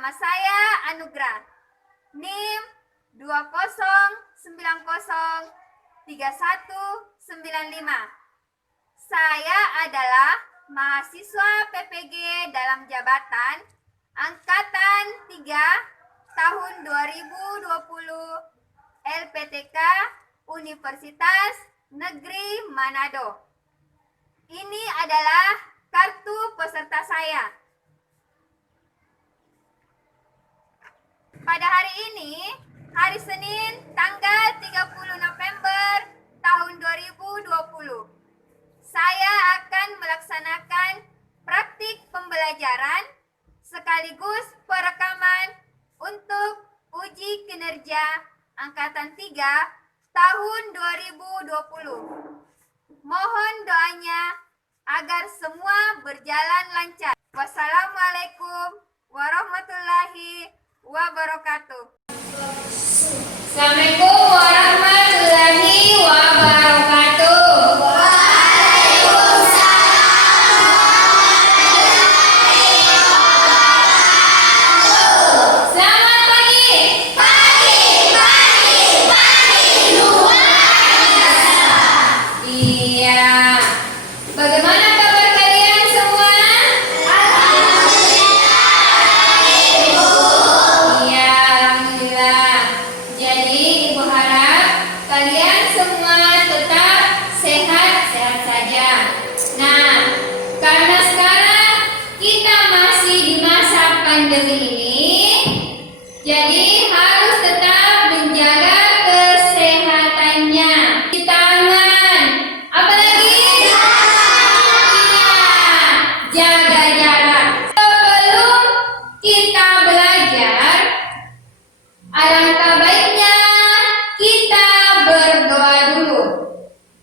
Nama saya Anugrah. NIM 20903195. Saya adalah mahasiswa PPG dalam jabatan Angkatan 3 tahun 2020 LPTK Universitas Negeri Manado. Ini adalah kartu peserta saya. Pada hari ini, hari Senin, tanggal 30 November tahun 2020, saya akan melaksanakan praktik pembelajaran sekaligus perekaman untuk uji kinerja Angkatan 3 tahun 2020. Mohon doanya agar semua berjalan lancar. Wassalamualaikum warahmatullahi wabarakatuh. Assalamualaikum warahmatullahi wabarakatuh. Selamat pagi. Iya. Bagaimana kabar kalian semua? Iya, alhamdulillah. Jadi Ibu harap kalian semua tetap sehat-sehat saja. Nah, karena sekarang kita masih di masa pandemi ini, jadi harus tetap menjaga kesehatannya. Cuci tangan. Apalagi? Iya, jaga jarak. Sebelum kita belajar, alangkah baiknya kita berdoa dulu.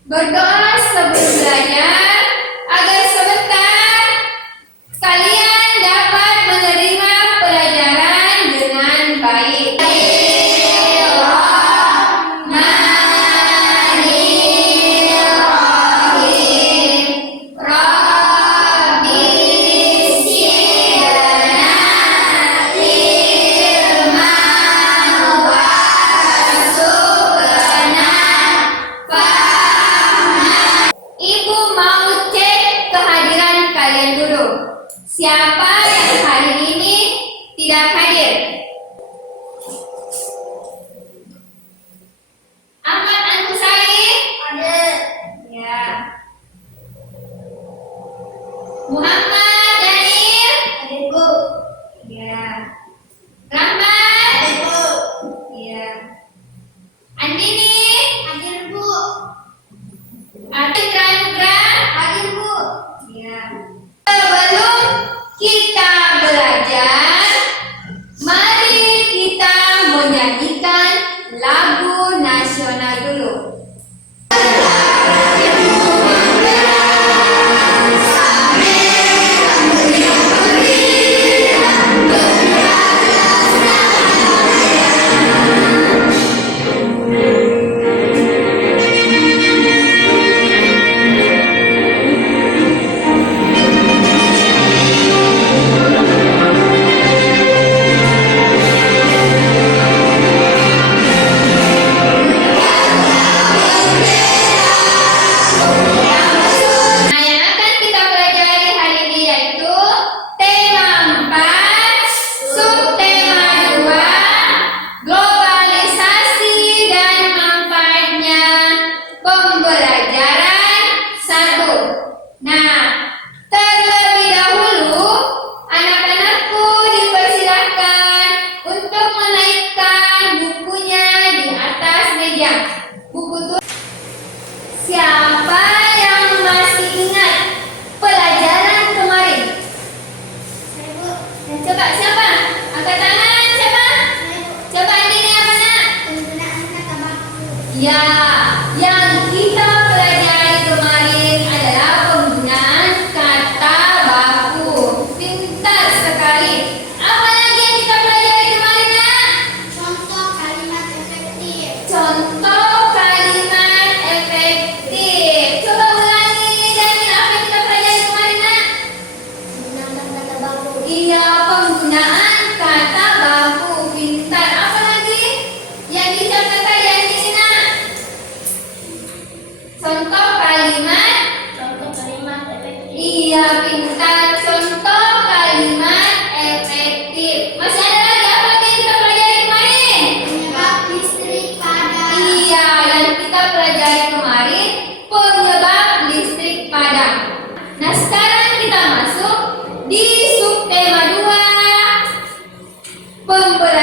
Berdoa sebelum belajar agar sebentar kalian dapat menerima pelajaran dengan baik. Bismillahirrahmanirrahim. Rabbi zidna ilman warzuqna fahman. Ibu mau cek kehadiran kalian dulu. Siapa yang hari ini tidak hadir? Ahmad Ankusari? Ada. Ya. Muhammad Daniel? Ada, Bu. Ya. Rahmat? Ada, Bu. Ya. Andini? Hadir, Bu. Aditra Anugrah? Hadir, Bu. Ya. Sebelum kita belajar,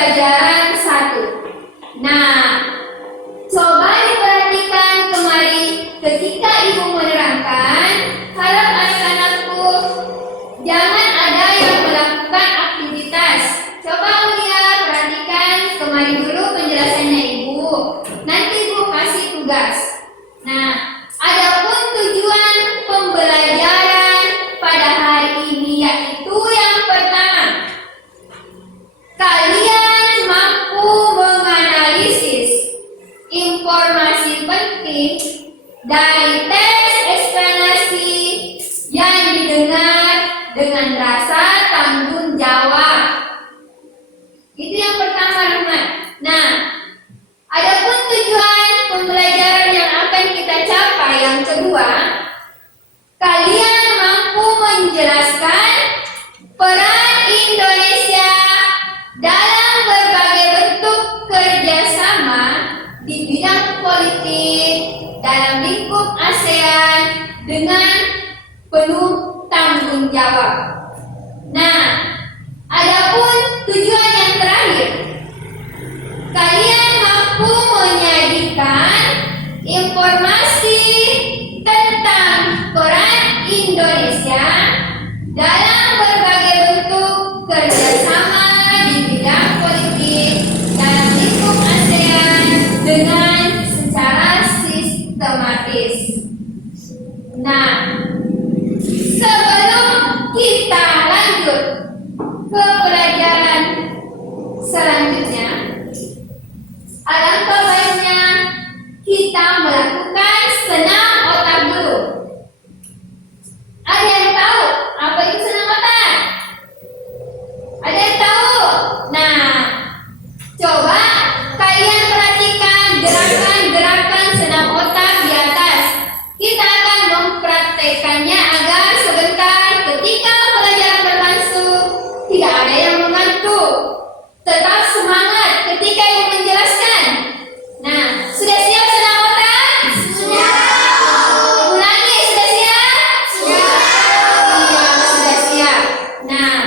pembelajaran 1. Nah, coba diperhatikan kembali ketika ibu menerangkan, harap anak-anakku jangan ada yang melakukan aktivitas. Coba Aulia perhatikan kembali dulu penjelasannya ibu. Nanti ibu kasih tugas. Nah, adapun tujuan pembelajaran pada hari ini yaitu yang pertama, kalian mampu menganalisis informasi penting dari teks eksplanasi yang didengar dengan rasa tanggung jawab. Itu yang pertama, Rahmat. Nah, adapun tujuan pembelajaran yang akan kita capai yang kedua, kalian mampu menjelaskan peran Indonesia dalam berbagai bentuk kerjasama di bidang politik dalam lingkup ASEAN dengan penuh tanggung jawab. Nah, adapun tujuan yang terakhir, kalian mampu menyajikan informasi tentang peran Indonesia dalam berbagai bentuk kerjasama di bidang politik dalam lingkup ASEAN dengan secara sistematis. Nah, sebelum kita lanjut ke pelajaran selanjutnya, alangkah baiknya kita melakukan senam otak dulu. Ada yang tahu apa itu senam otak? Ada yang tahu? Nah, coba kalian perhatikan gerakan-gerakan senam otak di atas. Kita akan mempraktekannya agar sebentar ketika pelajaran berlangsung tidak ada yang mengantuk. Tetap semangat ketika yang menjelaskan. Nah, sudah siap senam otak? Sudah. Ulangi, sudah siap? Sudah. Iya, sudah siap. Nah,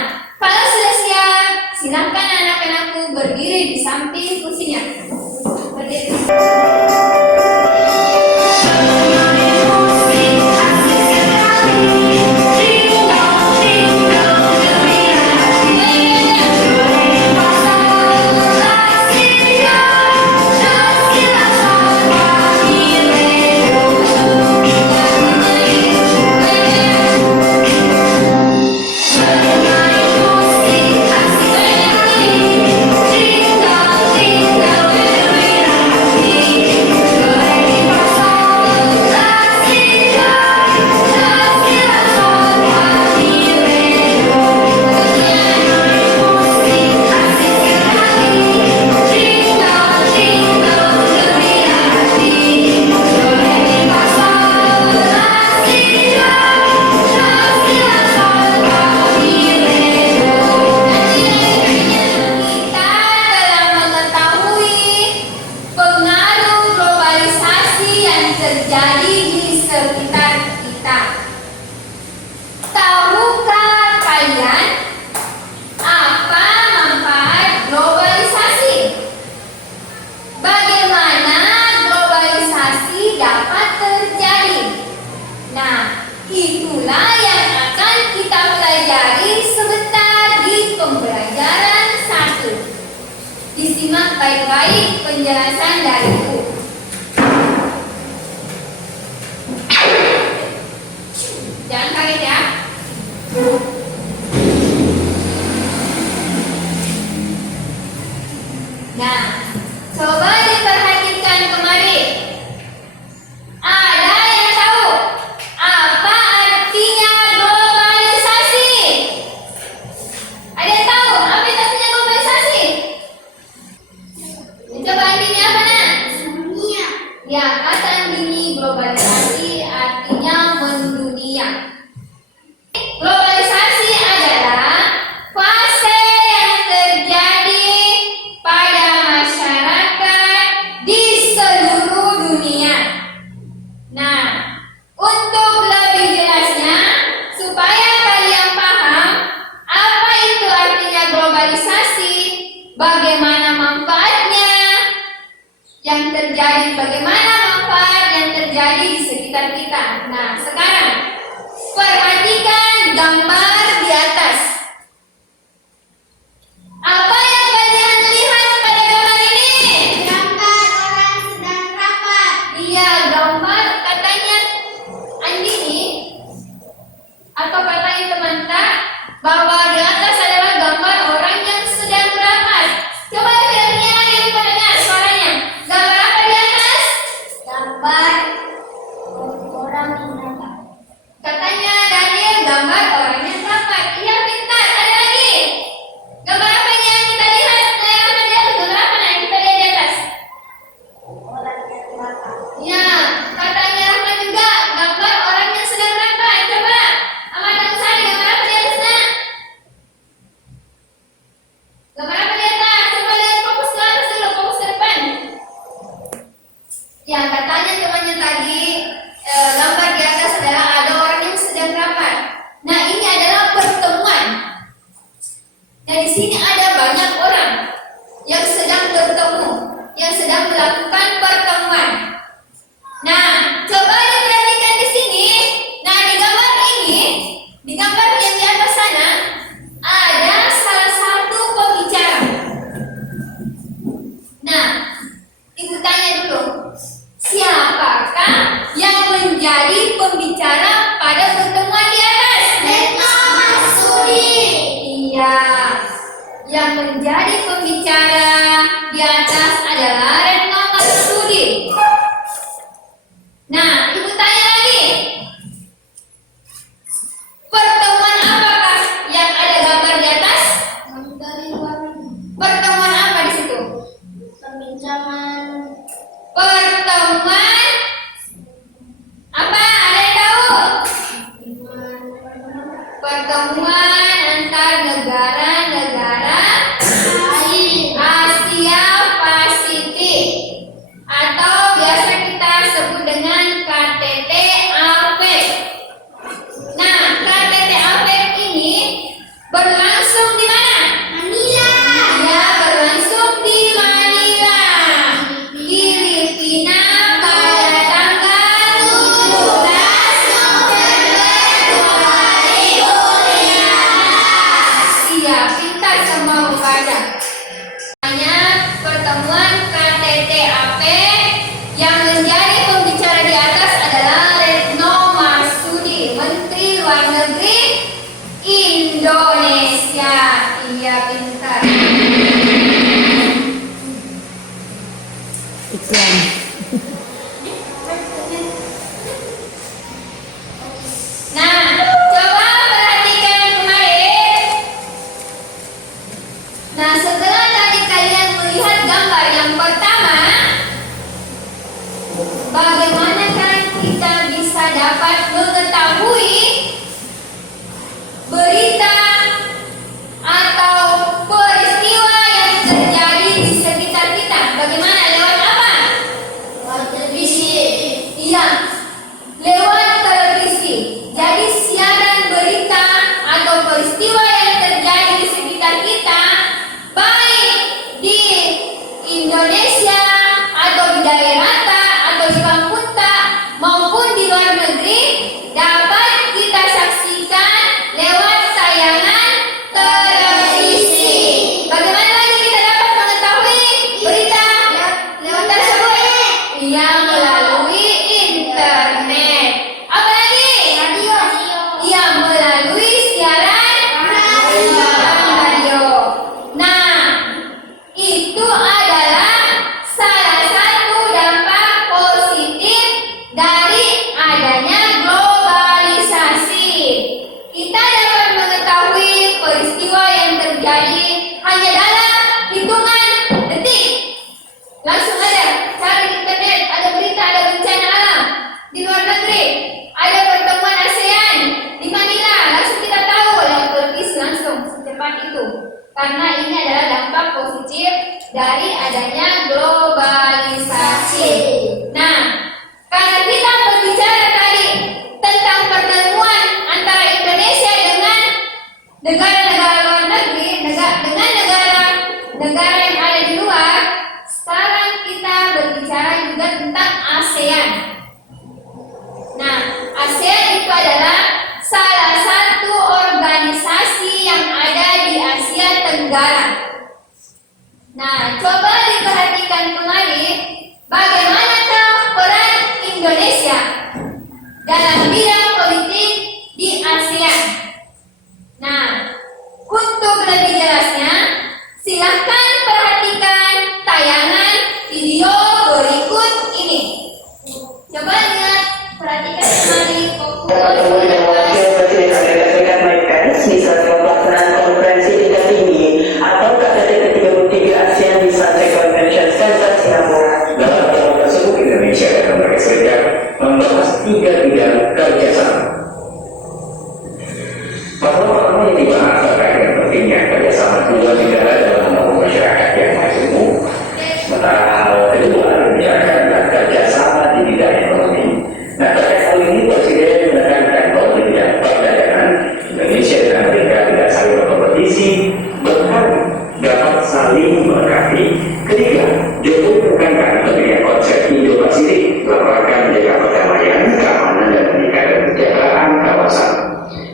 kalau sudah siap, silakan anak-anakku berdiri di samping kursinya. Berdiri. Terjadi di sekitar kita. Tahukah kalian apa manfaat globalisasi? Bagaimana globalisasi dapat terjadi? Nah, itulah yang akan kita pelajari sebentar di pembelajaran 1. Disimak baik-baik penjelasan dariku. Jangan kaget ya. Nah, coba diperhatikan kembali. Ada yang tahu apa artinya globalisasi? Ada yang tahu apa itu artinya globalisasi? Coba artinya apa, Nak? bagaimana manfaatnya yang terjadi, bagaimana manfaat yang terjadi di sekitar kita. Nah, sekarang perhatikan gambar di atas. Apa yang kalian lihat pada gambar ini? Gambar orang sedang rapat. Iya, gambar katanya Andini atau katanya Temanta bahwa di atas adalah gambar orang yang sedang rapat. Coba lihat lagi padanya suaranya. Gambar apa di atas? Gambar orang yang rapat. Katanya Daniel gambar orang yang rapat. Iya, pintar. Ada lagi. Gambar apa yang kita lihat? Gambar apa yang kita lihat di atas? Orang yang rapat. Ya, katanya Rahman juga gambar orang yang sedang rapat. Coba, Ahmad dan Sari, gambar apa di atasnya? Gambar apa di atas? Coba lihat, fokus ke atas dulu, fokus ke depan. Ya, katanya temannya tadi gambar di atas adalah ada orang yang sedang rapat. Nah, ini adalah pertemuan. Nah, di sini ada banyak orang yang sedang bertemu, yang sedang melakukan pertemuan. Nah, coba diperhatikan di sini. Nah, di gambar ini, di gambar yang di atas sana, ada salah satu pembicara. Nah, ibu tanya dulu, siapakah yang menjadi pembicara pada pertemuan di atas? Retno Marsudi. Iya, yang menjadi pembicara di atas adalah Retno Marsudi. Nah, ibu tanya lagi, pertemuan apakah yang ada gambar di atas? Dari luar Pertemuan apa di situ? peminjaman. Pertemuan apa? Ada yang tahu? Pertemuan antar negara-negara Asia Pasifik atau biasa kita sebut dengan KTT APEC. Nah, KTT APEC ini berlangsung di mana? Manila. Ya, berlangsung di Manila, Filipina pada tanggal 17 November 2015. Iya, pintar semua membaca. Hanya pertemuan KTT APEC yang menjadi pembicara di atas adalah Retno Marsudi, Menteri Luar Negeri Indonesia. Iya, pintar. Iklan. Nah, coba perhatikan kemarin. Nah, setelah tadi kalian melihat gambar yang pertama, bagaimana kan kita bisa dapat mengetahui berita atau peristiwa yang terjadi di sekitar kita? Bagaimana? Lewat apa? Lewat televisi. Iya, lewat televisi. Jadi siaran berita atau peristiwa yang terjadi di sekitar kita, baik di Indonesia atau di daerah ta atau di kampung ta maupun di luar negeri, dapat kita saksikan lewat tayangan televisi. Bagaimana lagi kita dapat mengetahui berita Lewat tersebut? internet. Iya, melalui internet. Apa lagi? Radio. Iya, melalui siaran radio. Nah, itu adalah salah satu dampak positif dari adanya globalisasi. Kita dapat mengetahui peristiwa yang terjadi hanya dalam hitungan detik. Langsung ada cari di internet, ada berita, ada bencana alam di luar negeri, ada pertemuan ASEAN di Manila, langsung kita tahu lewat televisi langsung secepat itu. Karena ini adalah dampak positif dari adanya globalisasi. Nah, karena kita berbicara tadi tentang pertemuan antara Indonesia dengan negara-negara luar negeri, dengan negara negara yang ada di luar, sekarang kita berbicara juga tentang ASEAN. Nah, ASEAN itu adalah salah satu organisasi yang ada di Asia Tenggara. Nah, coba diperhatikan kembali bagaimanakah peran Indonesia dalam bidang politik di ASEAN. Nah, untuk lebih jelasnya, silahkan perhatikan tayangan video berikut ini. Coba lihat, perhatikan kembali fokus. Pertemuan yang Wakil Presiden Amerika Serikat Mike Pence di saat pelaksanaan konferensi tingkat tinggi atau KTT ke-33 ASEAN di Shanghai Convention Center, Singapura. Dalam pertemuan tersebut, Indonesia dan Amerika Serikat membahas 3 bidang kerjasama. Pertama yang dibahas terkait dengan pentingnya kerjasama kedua negara dalam membangun masyarakat yang majemuk. Sementara hal kedua dibicarakan tentang kerjasama di bidang ekonomi. Nah, terkait hal ini Presiden menekankan bahwa di bidang perdagangan Indonesia dan Amerika tidak saling berkompetisi, bahkan dapat saling melengkapi. Ketiga, Jokowi menekankan pentingnya konsep Indo-Pasifik dalam rangka menjaga perdamaian, keamanan, dan peningkatan kesejahteraan kawasan.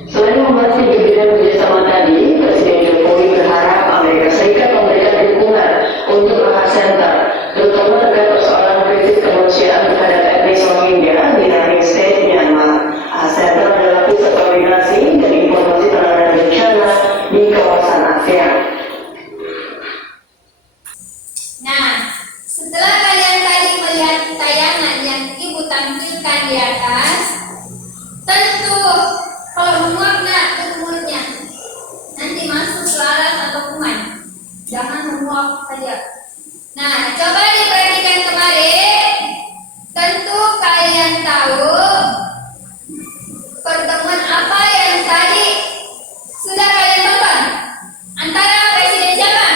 Selain membahas 3 bidang kerjasama tadi, Presiden Jokowi berharap Amerika Serikat memberikan dukungan untuk AHA Center, terutama terkait persoalan krisis kemanusiaan terhadap etnis Rohingya di Rakhine State, Myanmar. AHA Center adalah pusat koordinasi dan informasi penanganan bencana di kawasan ASEAN. Nah, setelah kalian tadi melihat tayangan yang Ibu tampilkan di atas, tentu kalau menguap tutup mulutnya, nanti masuk lalat atau kuman. Jangan menguap saja. Nah, coba diperhatikan kembali. Tentu kalian tahu pertemuan apa yang tadi sudah kalian tonton. Antara presiden siapa?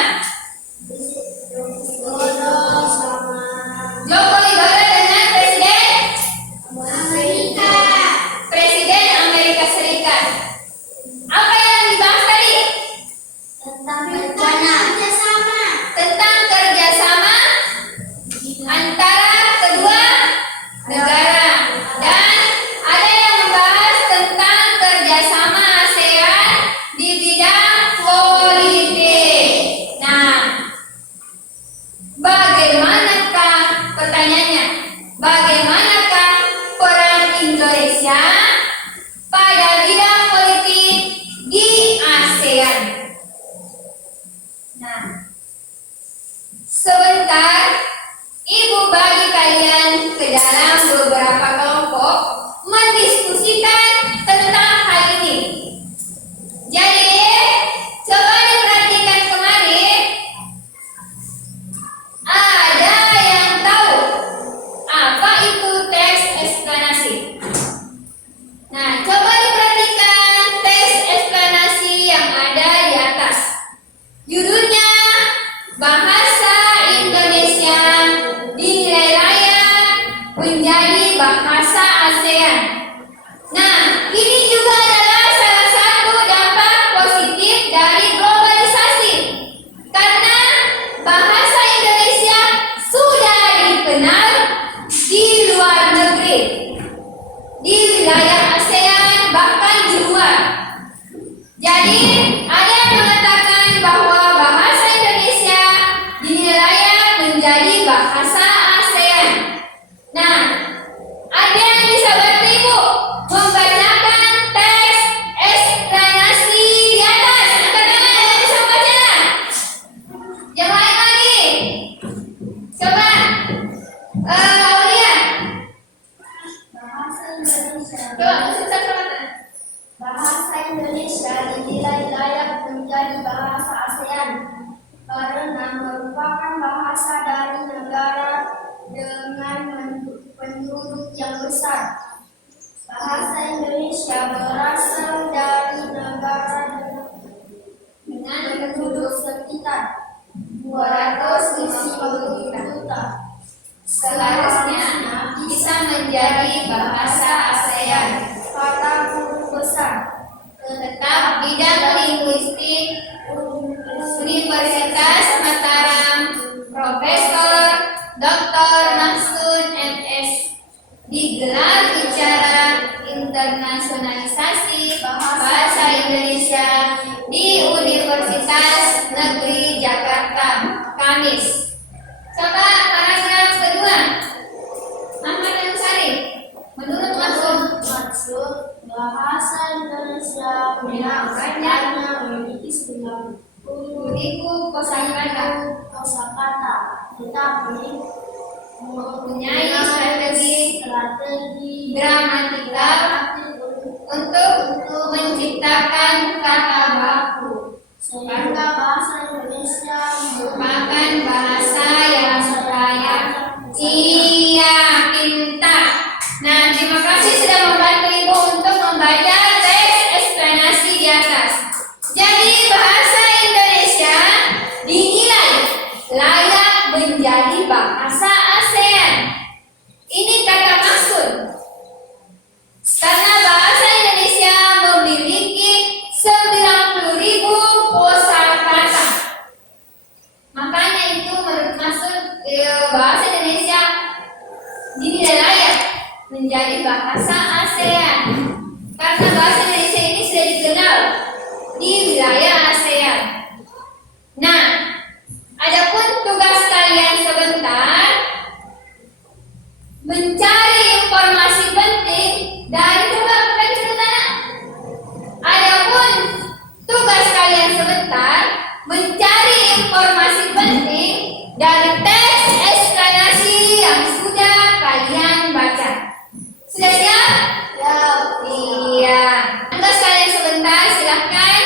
Joko Widodo dengan Presiden Amerika Serikat. Apa yang dibahas tadi? Tentang kerjasama antara kedua negara, dan ada yang membahas tentang kerjasama ASEAN di bidang politik. Nah, bagaimanakah pertanyaannya? Bagaimanakah peran Indonesia pada bidang politik di ASEAN? Nah, sebentar Ibu bagi kalian ke dalam beberapa kelompok mendiskusikan tentang hal ini. Jadi, coba diperhatikan kembali. Ada yang tahu apa itu teks eksplanasi? Nah, coba diperhatikan teks eksplanasi yang ada di atas. Judulnya Bahasa Indonesia dinilai layak menjadi bahasa ASEAN. Nah, ini juga adalah salah satu dampak positif dari globalisasi, karena bahasa Indonesia sudah dikenal di luar negeri, di wilayah ASEAN, bahkan di luar. Jadi, ada yang mengatakan bahwa bahasa Indonesia dinilai layak menjadi bahasa ASEAN. Nah, ada yang bisa bantu Ibu membacakan teks eksplanasi di atas. Angkat tangan yang bisa membaca. Yang lain lagi. Kamis. Coba paragraf kedua. Ahmad Ansari. Menurut Maksud bahasa Indonesia hanya memiliki 90.000 kosakata, tetapi mempunyai strategi gramatikal untuk menciptakan kata baku. sehingga bahasa Indonesia Merupakan bahasa yang layak. Iya, pintar. Nah, terima kasih sudah membantu Ibu untuk membaca teks eksplanasi di atas. Jadi, bahasa Indonesia dinilai layak menjadi bahasa ASEAN. Ini kata maksud. Karena bahasa Indonesia memiliki 90.000 kosakata. Makanya itu menurut maksud bahasa Indonesia dinilai layak menjadi bahasa ASEAN. Karena bahasa Indonesia ini sudah dikenal di wilayah ASEAN. Nah, adapun tugas kalian sebentar mencari informasi penting dari bukan sebentar. Adapun tugas kalian sebentar mencari informasi penting dari teks eksplanasi yang sudah kalian baca. Sudah siap? Iya. Tugas kalian sebentar, silahkan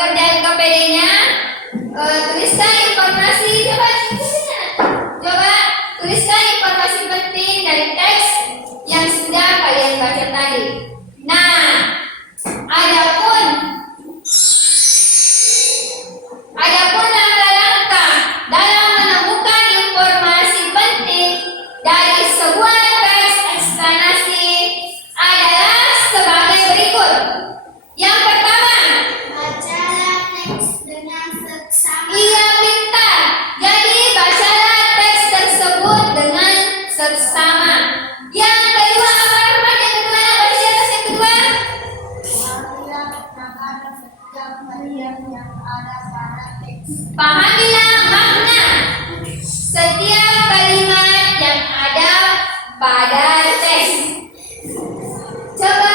kerjain KPD-nya. Tuliskan informasi. Coba tuliskan informasi penting dari teks yang sudah kalian baca tadi. Nah, adapun langkah-langkah dalam menemukan informasi penting dari sebuah teks eksplanasi adalah sebagai berikut. Yang pertama, bacalah teks dengan seksama. iya pintar. Jadi bacalah teks tersebut dengan seksama. Yang kedua apa Rahmat? Yang kedua baca di atas yang kedua. Pahamilah makna setiap bagian yang ada pada teks. Pahamilah makna setiap kalimat yang ada pada teks. Coba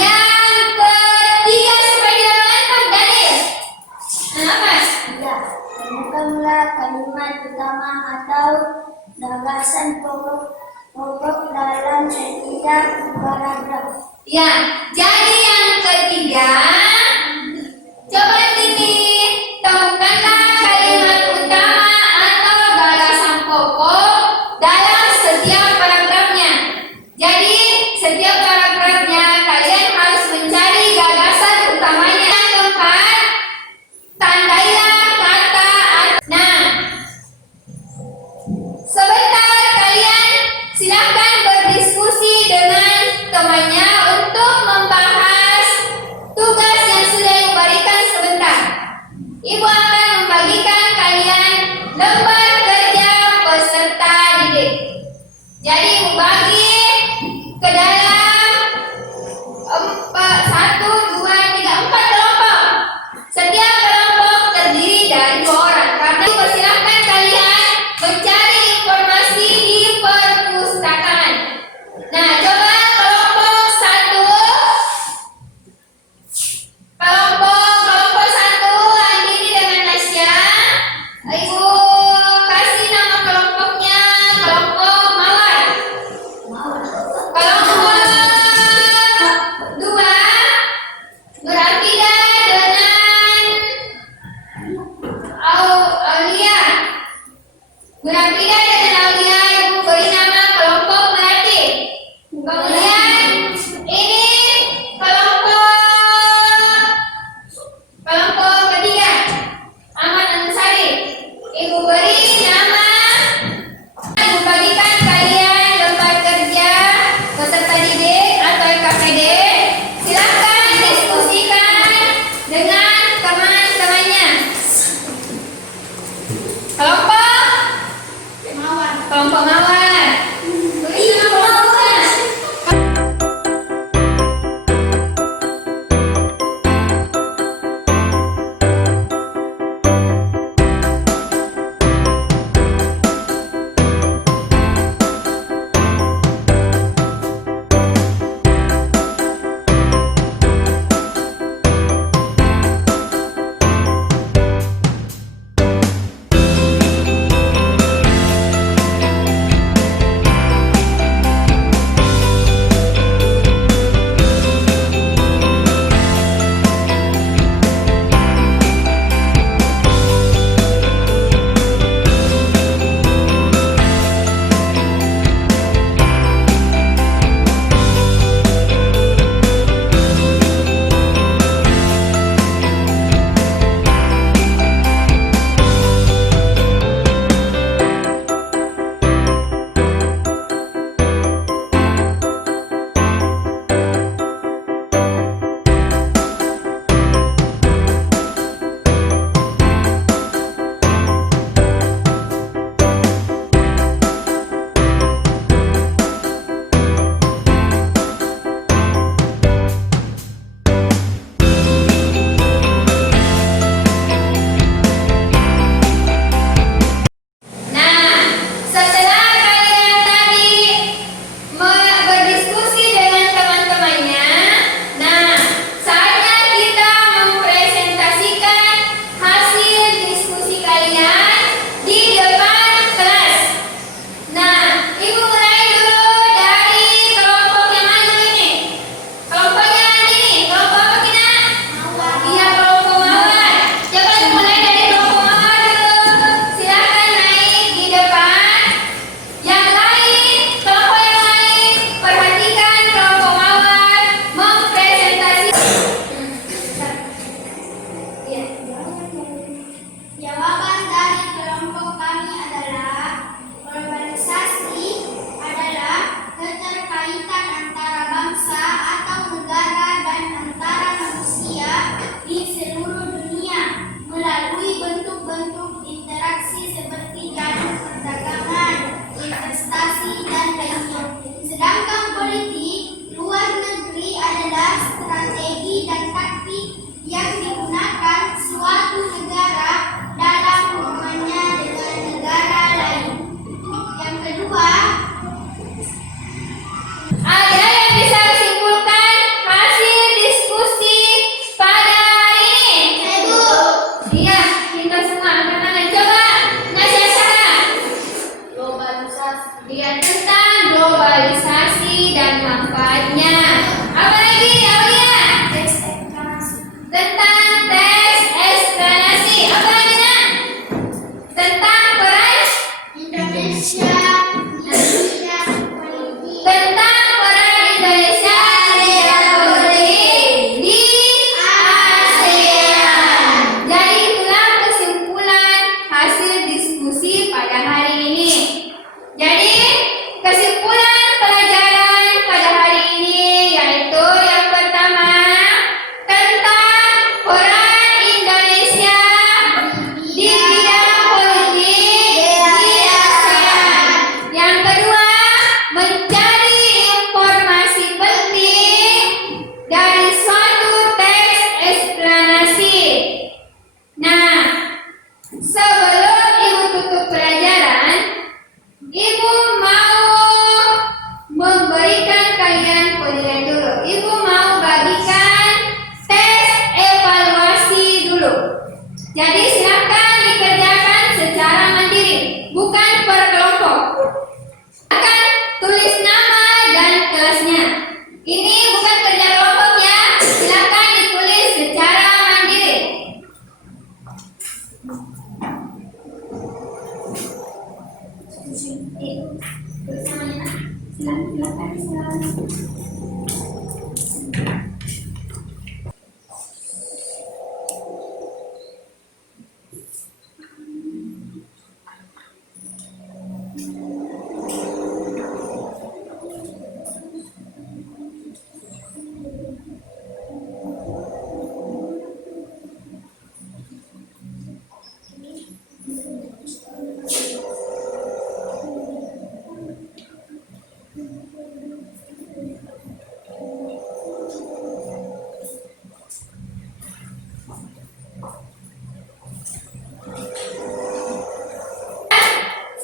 yang ketiga supaya dilakukan Daniel. Apa? Ya, temukanlah kalimat utama atau gagasan pokok dalam setiap paragraf. Ya, jadi yang ketiga, coba ini temukanlah kalimat utama atau gagasan pokok dalam setiap paragrafnya. Jadi setiap paragrafnya kalian harus mencari gagasan utamanya. Yang keempat, tandailah kata. Nah, sebentar kalian silakan berdiskusi dengan temannya untuk membahas tugas yang sudah diberikan sebentar. Ibu akan membagikan kalian lembar kerja peserta didik. Jadi ibu bagi ke dalam 4 kelompok. Setiap kelompok terdiri dari 2 orang. Karena itu persilahkan kalian mencari informasi di perpustakaan. Nah, coba kelompok 1. Kelompok 1 Andini dengan Nasya. Ibu kasih nama kelompoknya kelompok Mawar. Kelompok 2 Nurafida dengan Aulia. Nurafida dengan Aulia ibu beri nama kelompok Melati. Kemudian ini kelompok ketiga Ahmad Ansari. Ibu beri nama. Ibu bagikan kalian lembar kerja peserta didik atau KPD. Silakan diskusikan dengan teman-temannya. Kelompok interaksi seperti jalur perdagangan, investasi, dan lainnya. Sedangkan politik luar negeri adalah strategi dan taktik yang digunakan suatu negara dalam hubungannya dengan negara lain. Yang kedua, Ada yang bisa disimpulkan hasil diskusi pada hari ini? Iya, kita semua angkat tangan. Coba, Nasya Sarah. globalisasi, Dia tentang globalisasi dan manfaatnya. Apa lagi? Apa dia? teks eksternasi, Tentang teks eksternasi. Apa lagi, Nak? Tentang peran Indonesia, politik, tentang peran Indonesia di bidang politik di ASEAN. Jadi itulah kesimpulan hasil diskusi pada hari ini. Jadi kesimpulan pelajaran pada hari ini yaitu yang pertama tentang peran Indonesia di bidang politik di ASEAN. Yang kedua, mencari informasi penting dari suatu teks eksplanasi. Nah, sebelum Ibu tutup pelajaran, Ibu mau memberikan kalian penilaian dulu. Ibu mau bagikan tes evaluasi dulu. Jadi silakan dikerjakan secara mandiri, bukan per kelompok. Akan tulis nama dan kelasnya. Ini bukan kerja kelompok ya. Silakan ditulis secara mandiri. Tulis namanya, Nak. Silakan.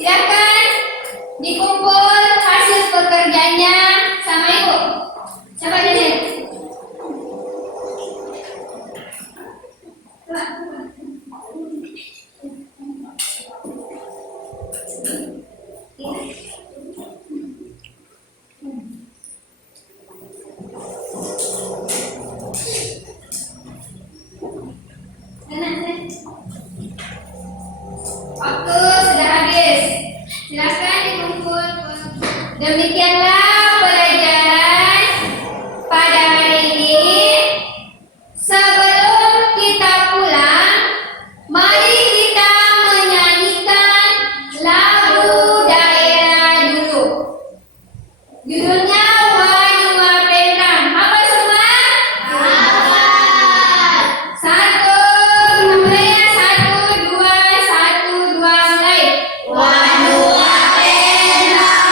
Silakan dikumpul hasil pekerjaannya sama Ibu. Siapa ini? Waktu sudah habis. Silakan dikumpul. Demikianlah pelajaran pada hari ini. Sebelum kita pulang, mari kita menyanyikan lagu daerah dulu. Judulnya Wanyuma Pendam. Apa semua? Satu, mulai ya. Satu, dua, mulai. Wanyuma Pendam,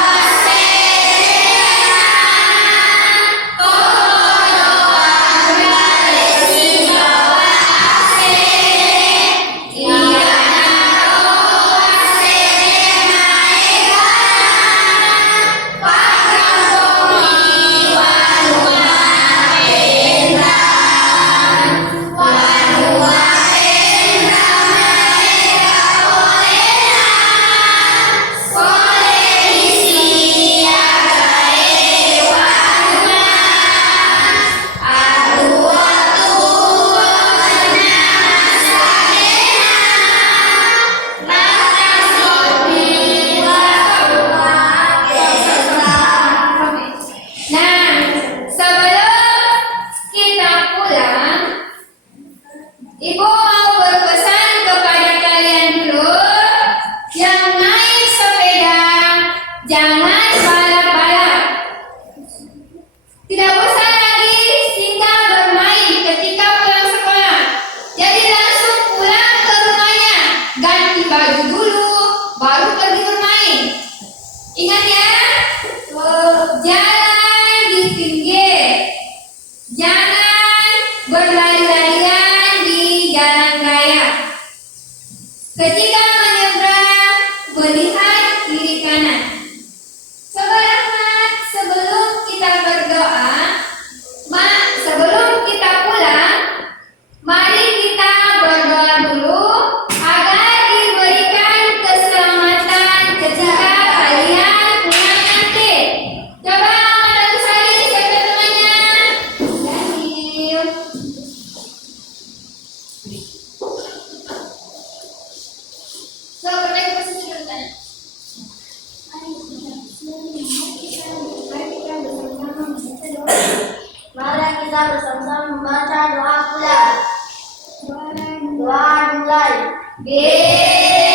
maju dulu, baru pergi bermain. Ingat ya, jalan di pinggir. Jangan berlari-larian di jalan raya. Ketika menyeberang, melihat kiri kanan. Sobat Rahmat, sebelum kita berdoa, sebelum kita pulang, mari kita berdoa dulu agar diberikan keselamatan ketika kalian pulang nanti. Coba angkat satu kali, siapa temannya? Daniel. So, berbaik posisi dulu kan? Mari kita bersama-sama membaca doa pula. Doa mulai. Bismillahirrahmanirrahim.